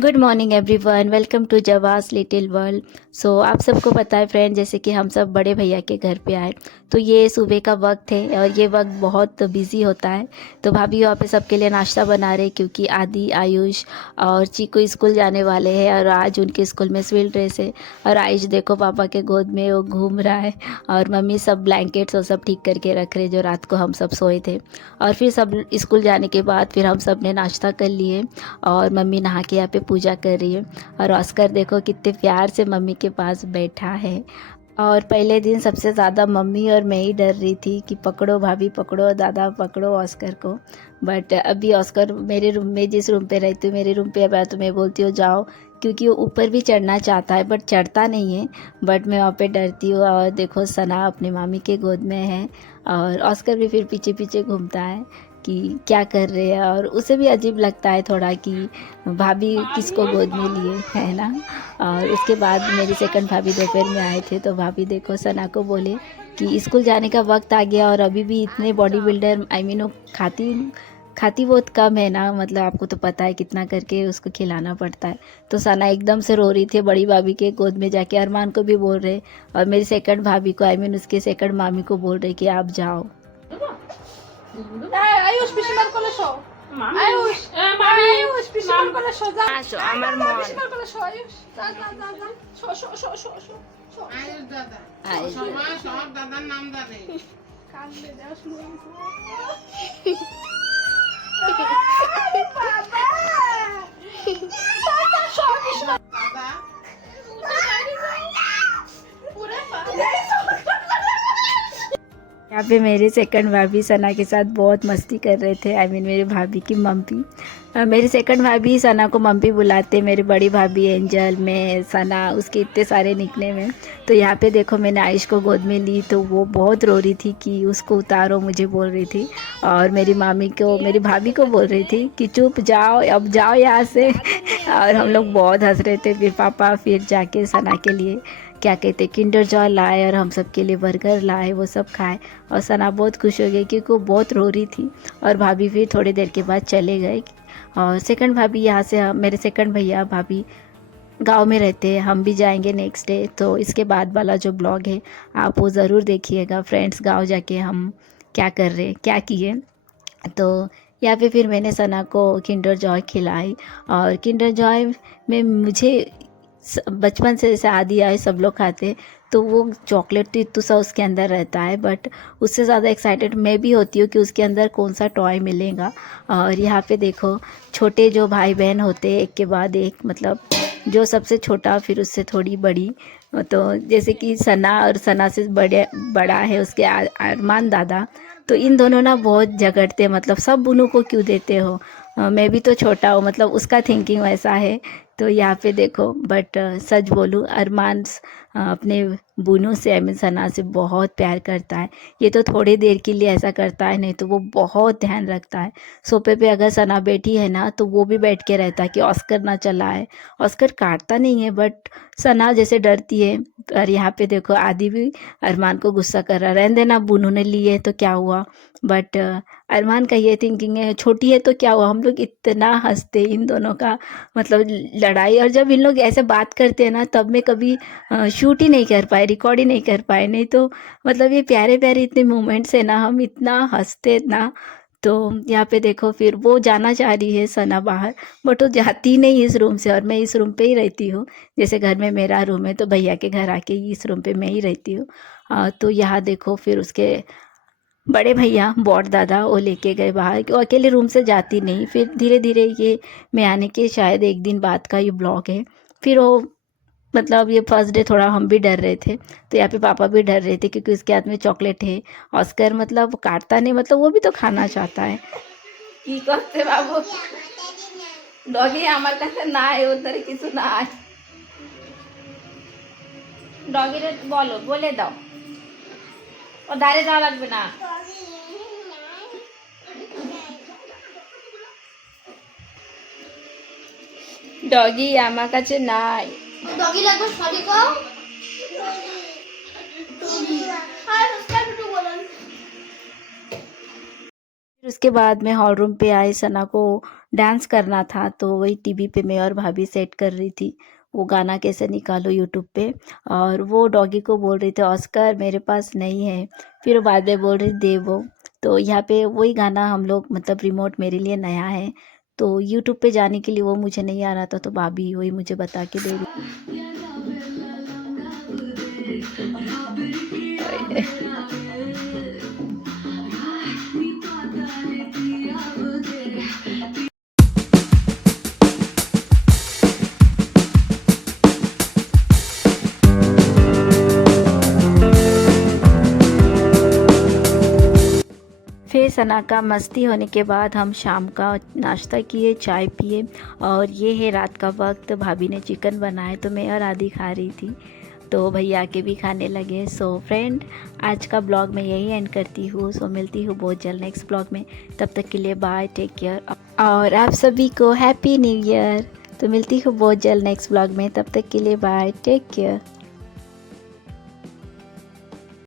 Good morning everyone, welcome to जवास little world. So आप सबको पता है फ्रेंड, जैसे कि हम सब बड़े भैया के घर पे आए तो ये सुबह का वक्त है और ये वक्त बहुत बिजी होता है। तो भाभी वहाँ पे सबके लिए नाश्ता बना रहे क्योंकि आदि, आयुष और चीकू स्कूल जाने वाले हैं और आज उनके स्कूल में सिविल ड्रेस है। और आयुष देखो पापा के गोद में वो घूम रहा है और मम्मी सब ब्लैंकेट्स और सब ठीक करके रख रहे जो रात को हम सब सोए थे। और फिर सब स्कूल जाने के बाद फिर हम सब ने नाश्ता कर लिए और मम्मी नहा के यहाँ पे पूजा कर रही है। और ऑस्कर देखो कितने प्यार से मम्मी के पास बैठा है। और पहले दिन सबसे ज़्यादा मम्मी और मैं ही डर रही थी कि पकड़ो भाभी, पकड़ो दादा, पकड़ो ऑस्कर को। बट अभी ऑस्कर मेरे रूम में, जिस रूम पे रहती हूँ मेरे रूम पे, अब तो मैं बोलती हूँ जाओ, क्योंकि वो ऊपर भी चढ़ना चाहता है बट चढ़ता नहीं है। बट मैं वहाँ पे डरती हूँ। और देखो सना अपने मामी के गोद में है और ऑस्कर भी फिर पीछे पीछे घूमता है कि क्या कर रहे हैं। और उसे भी अजीब लगता है थोड़ा कि भाभी किसको गोद में लिए, है ना। और उसके बाद मेरी सेकंड भाभी दोपहर में आए थे तो भाभी देखो सना को बोले कि स्कूल जाने का वक्त आ गया और अभी भी इतने बॉडी बिल्डर, आई मीन वो खाती खाती बहुत कम है ना, मतलब आपको तो पता है कितना करके उसको खिलाना पड़ता है। तो सना एकदम से रो रही थी बड़ी भाभी के गोद में जाके, अरमान को भी बोल रहे और मेरी सेकंड भाभी को, आई मीन उसके सेकंड मामी को बोल रहे कि आप जाओ। আয়ুষ পিসিমার কোলে শো আয়ুষ আয়ুষ পিসিমার কোলে শো যা আসো আমার মন। পিসিমার কোলে শো আয়ুষ যা যা যা যা show show show show show show Ayush দাদা আয়ুষ সবাই সব দাদার নাম জানে কান্দে দেও শুনো দাদা यहाँ पे मेरे सेकंड भाभी सना के साथ बहुत मस्ती कर रहे थे, आई मीन मेरे भाभी की मम्मी। मेरी सेकंड भाभी सना को मम्मी बुलाते, मेरी बड़ी भाभी एंजल, मैं, सना, उसके इतने सारे निकनेम हैं। तो यहाँ पे देखो मैंने आयुष को गोद में ली तो वो बहुत रो रही थी कि उसको उतारो, मुझे बोल रही थी। और मेरी मामी को, मेरी भाभी को बोल रही थी कि चुप जाओ, अब जाओ यहाँ से। और हम लोग बहुत हंस रहे थे। फिर पापा फिर जाके सना के लिए क्या कहते किंडर जॉय लाए और हम सब के लिए बर्गर लाए, वो सब खाए। और सना बहुत खुश हो गई क्योंकि वो बहुत रो रही थी। और भाभी फिर थोड़ी देर के बाद चले गए। और सेकंड भाभी यहाँ से, मेरे सेकंड भैया भाभी गांव में रहते हैं, हम भी जाएंगे नेक्स्ट डे। तो इसके बाद वाला जो ब्लॉग है आप वो ज़रूर देखिएगा फ्रेंड्स, गांव जाके हम क्या कर रहे, क्या किए। तो यहाँ पे फिर मैंने सना को किंडर जॉय खिलाई। और किंडर जॉय में मुझे बचपन से जैसे आदि आए सब लोग खाते, तो वो चॉकलेट तो इतना सा उसके अंदर रहता है, बट उससे ज़्यादा एक्साइटेड मैं भी होती हूँ कि उसके अंदर कौन सा टॉय मिलेगा। और यहाँ पे देखो छोटे जो भाई बहन होते हैं एक के बाद एक, मतलब जो सबसे छोटा फिर उससे थोड़ी बड़ी। तो जैसे कि सना, और सना से बड़ा है उसके अरमान दादा। तो इन दोनों ना बहुत झगड़ते, मतलब सब बुनू को क्यों देते हो, मैं भी तो छोटा हूँ, मतलब उसका थिंकिंग वैसा है। तो यहाँ पे देखो, बट सच बोलूँ अरमान अपने बुनू से, आई मीन सना से बहुत प्यार करता है। ये तो थोड़ी देर के लिए ऐसा करता है, नहीं तो वो बहुत ध्यान रखता है। सोफे पे अगर सना बैठी है ना तो वो भी बैठ के रहता है कि ऑस्कर ना चला है। ऑस्कर काटता नहीं है बट सना जैसे डरती है। और यहाँ पे देखो आदि भी अरमान को गुस्सा कर रहा है, रहने देना, बुनू ने ली है तो क्या हुआ। बट अरमान का ये थिंकिंग है छोटी है तो क्या हुआ। हम लोग इतना हंसते इन दोनों का, मतलब लड़ाई। और जब इन लोग ऐसे बात करते हैं ना तब मैं कभी शूट ही नहीं कर पाए, रिकॉर्ड ही नहीं कर पाए, नहीं तो मतलब ये प्यारे प्यारे इतने मोमेंट्स है ना, हम इतना हंसते ना। तो यहाँ पे देखो फिर वो जाना चाह रही है सना बाहर, बट वो जाती नहीं इस रूम से और मैं इस रूम पे ही रहती हूँ। जैसे घर में मेरा रूम है तो भैया के घर आके इस रूम पे मैं ही रहती हूँ। तो यहाँ देखो फिर उसके बड़े भैया बॉड दादा वो लेके गए बाहर कि वो अकेले रूम से जाती नहीं। फिर धीरे धीरे ये मैं आने के शायद एक दिन बाद का ये ब्लॉग है। फिर वो, मतलब ये फर्स्ट डे थोड़ा हम भी डर रहे थे, तो यहाँ पे पापा भी डर रहे थे क्योंकि उसके हाथ में चॉकलेट है। ऑस्कर मतलब काटता नहीं, मतलब वो भी तो खाना चाहता है। কি করতে বাবু ডগি আমার কাছে নাই ওদের কিছু নাই ডগিরে বলো, বলে দাও ও ধারে যাওয়া লাগবে না ডগি আমার কাছে নাই डॉगी लगभग सॉरी को हाय सब्सक्राइब टू बोलन। उसके बाद मैं हॉल रूम पे आई, सना को डांस करना था तो वही टीवी पे मैं और भाभी सेट कर रही थी वो गाना कैसे निकालो यूट्यूब पे। और वो डॉगी को बोल रही थी ऑस्कर मेरे पास नहीं है, फिर वो बाद में बोल रही दे वो। तो यहाँ पे वही गाना हम लोग मतलब रिमोट मेरे लिए नया है तो यूट्यूब पे जाने के लिए वो मुझे नहीं आ रहा था तो भाभी वही मुझे बता के दे रही। फिर सना का मस्ती होने के बाद हम शाम का नाश्ता किए, चाय पिए और ये है रात का वक्त। भाभी ने चिकन बनाए तो मैं और आदि खा रही थी तो भैया के भी खाने लगे। सो फ्रेंड आज का ब्लॉग मैं यही एंड करती हूँ। सो मिलती हूँ बहुत जल्द नेक्स्ट ब्लॉग में, तब तक के लिए बाय, टेक केयर और आप सभी को हैप्पी न्यू ईयर। तो मिलती हूँ बहुत जल्द नेक्स्ट ब्लॉग में, तब तक के लिए बाय, टेक केयर।